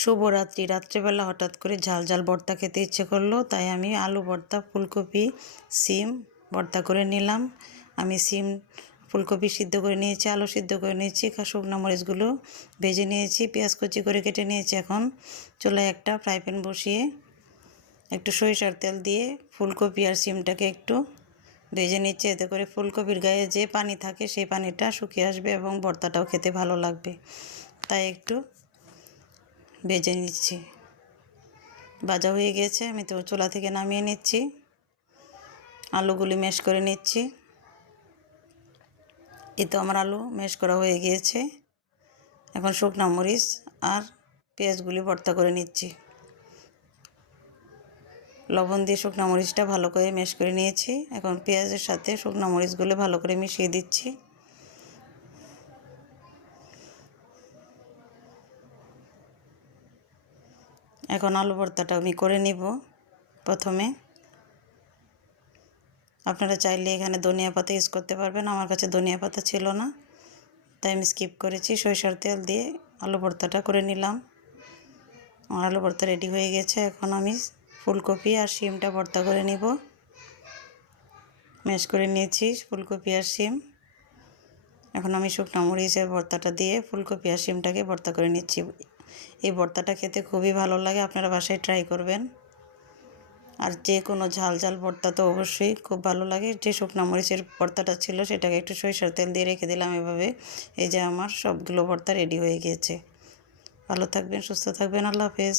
শুভরাত্রি। রাত্রেবেলা হঠাৎ করে ঝাল ঝাল ভর্তা খেতে ইচ্ছে করলো, তাই আমি আলু ভর্তা, ফুলকপি, সিম ভর্তা করে নিলাম। আমি সিম ফুলকপি সিদ্ধ করে নিয়েছি, আলু সিদ্ধ করে নিয়েছি, শুকনো মরিচগুলো ভেজে নিয়েছি, পেঁয়াজ কুচি করে কেটে নিয়েছি। এখন চুলায় একটা ফ্রাই প্যান বসিয়ে একটু সরিষার তেল দিয়ে ফুলকপি আর সিমটাকে একটু ভেজে নিচ্ছে। এতে করে ফুলকপির গায়ে যে পানি থাকে সেই পানিটা শুকিয়ে আসবে এবং ভর্তাটাও খেতে ভালো লাগবে, তাই একটু ভেজে নিচ্ছি। ভাজা হয়ে গেছে, আমি তো চুলা থেকে নামিয়ে নিচ্ছি। আলুগুলি ম্যাশ করে নিচ্ছি। এই তো আমার আলু ম্যাশ করা হয়ে গিয়েছে। এখন শুকনো মরিচ আর পেঁয়াজগুলি ভর্তা করে নিচ্ছি। লবণ দিয়ে শুকনো মরিচটা ভালো করে ম্যাশ করে নিয়েছি। এখন পেঁয়াজের সাথে শুকনো মরিচগুলো ভালো করে মিশিয়ে দিচ্ছি। এখন আলু ভর্তাটা আমি করে নিব। প্রথমে আপনারা চাইলে এখানে ধনিয়া পাতা ইউজ করতে পারবেন, আমার কাছে ধনিয়া পাতা ছিল না, তাই আমি স্কিপ করেছি। সরিষার তেল দিয়ে আলু ভর্তাটা করে নিলাম। আমার আলু ভর্তা রেডি হয়ে গেছে। এখন আমি ফুলকপি আর শিমটা ভর্তা করে নিব। ম্যাশ করে নিয়েছি ফুলকপি আর শিম। এখন আমি শুকনো মরিচের ভর্তাটা দিয়ে ফুলকপি আর শিমটাকে ভর্তা করে নিচ্ছি। এই ভর্তাটা খেতে খুবই ভালো লাগে, আপনারা বাসায় ট্রাই করবেন। আর যে কোনো ঝাল ঝাল ভর্তা তো অবশ্যই খুব ভালো লাগে। যে শুকনো মরিচের ভর্তাটা ছিল সেটাকে একটু সরিষার তেল দিয়ে রেখে দিলাম এভাবে। এই যে আমার সবগুলো ভর্তা রেডি হয়ে গিয়েছে। ভালো থাকবেন, সুস্থ থাকবেন, আল্লাহ হাফেজ।